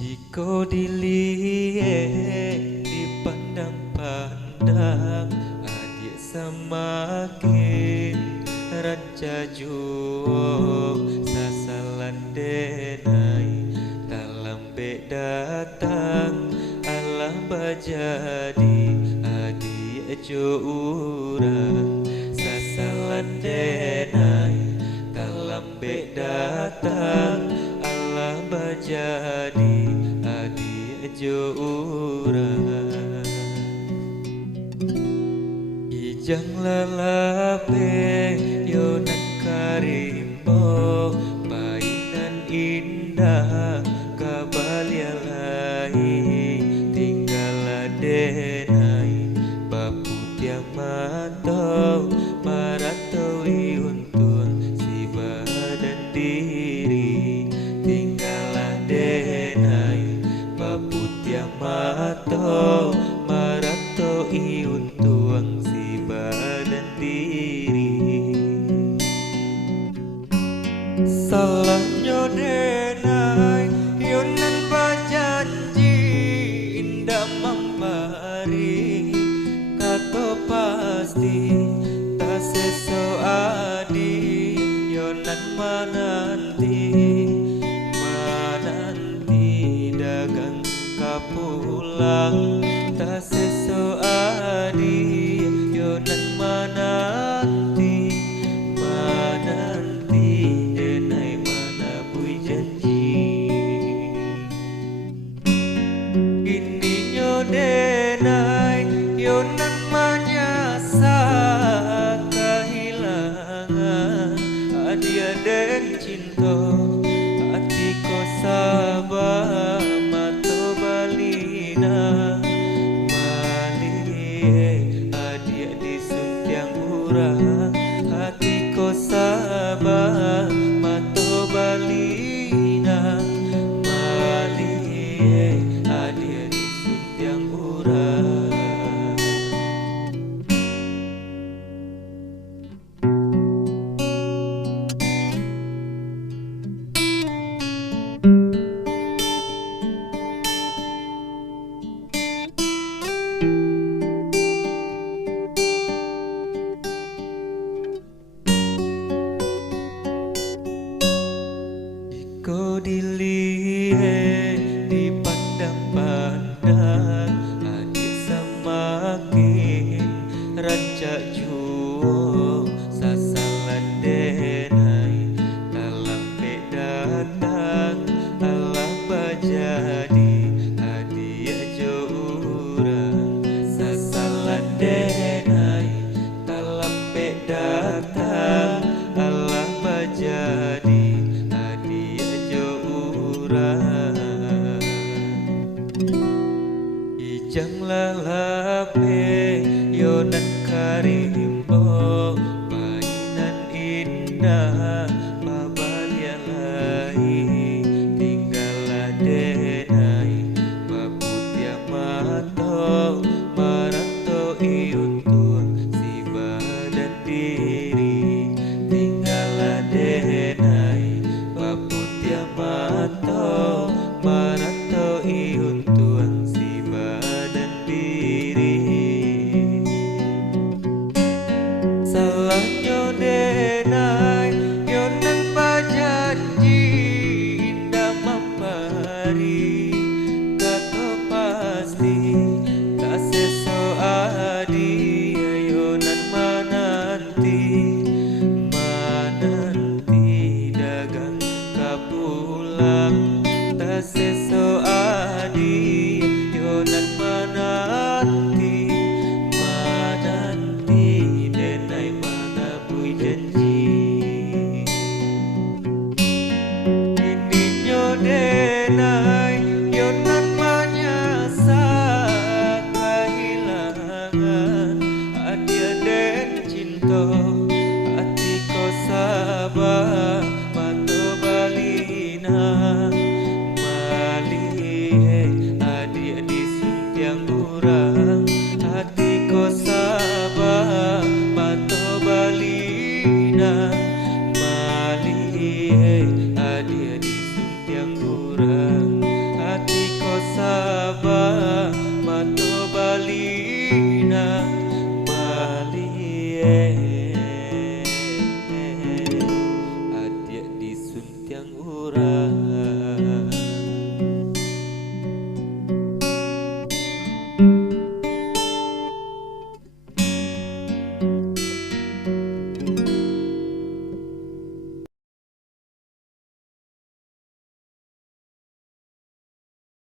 Jika dilihat dipandang-pandang, adik semakin ranca juo sasalan denai dalam bek datang alam bajadi adik jo urang sasalan denai dalam bek datang alam bajadi adik jo urang. Ijang lalape yonan karimbo mainan indah kabalialai tinggal adenai bapu tiang matau maratoi untung si badan diri tinggal adenai bapu tiang matau maratoi untung si badan diri. Salahnya denai yonan bajanji indah membari kata pasti tak sesuadi yonan menanti dagang kapulang tak sesuadi yonan menanti denai mana bui janji ininya denai yonan menyasa kehilangan adia dan cinta hati ko sabar mato balina adia disuntiang urang hati ko sabar mato balina adia disuntiang urang. Kau dilihat dipandang-pandang adik semakin rancak juo sasalan denai dalam bek datang alam bajadi adik jo urang sasalan denai dalam bek datang alam bajadi ijang lalape yonan karimbo mainan indah babalialai tinggal adenai bapu tiang matau maratoi untung si badan diri tinggal adenai bapu tiang matau maratoi untung si badan diri. Salahnya denai yonan bajanji indah memberi kata pasti tak sesuadi yonan menanti dagang kapulang tak sesuadi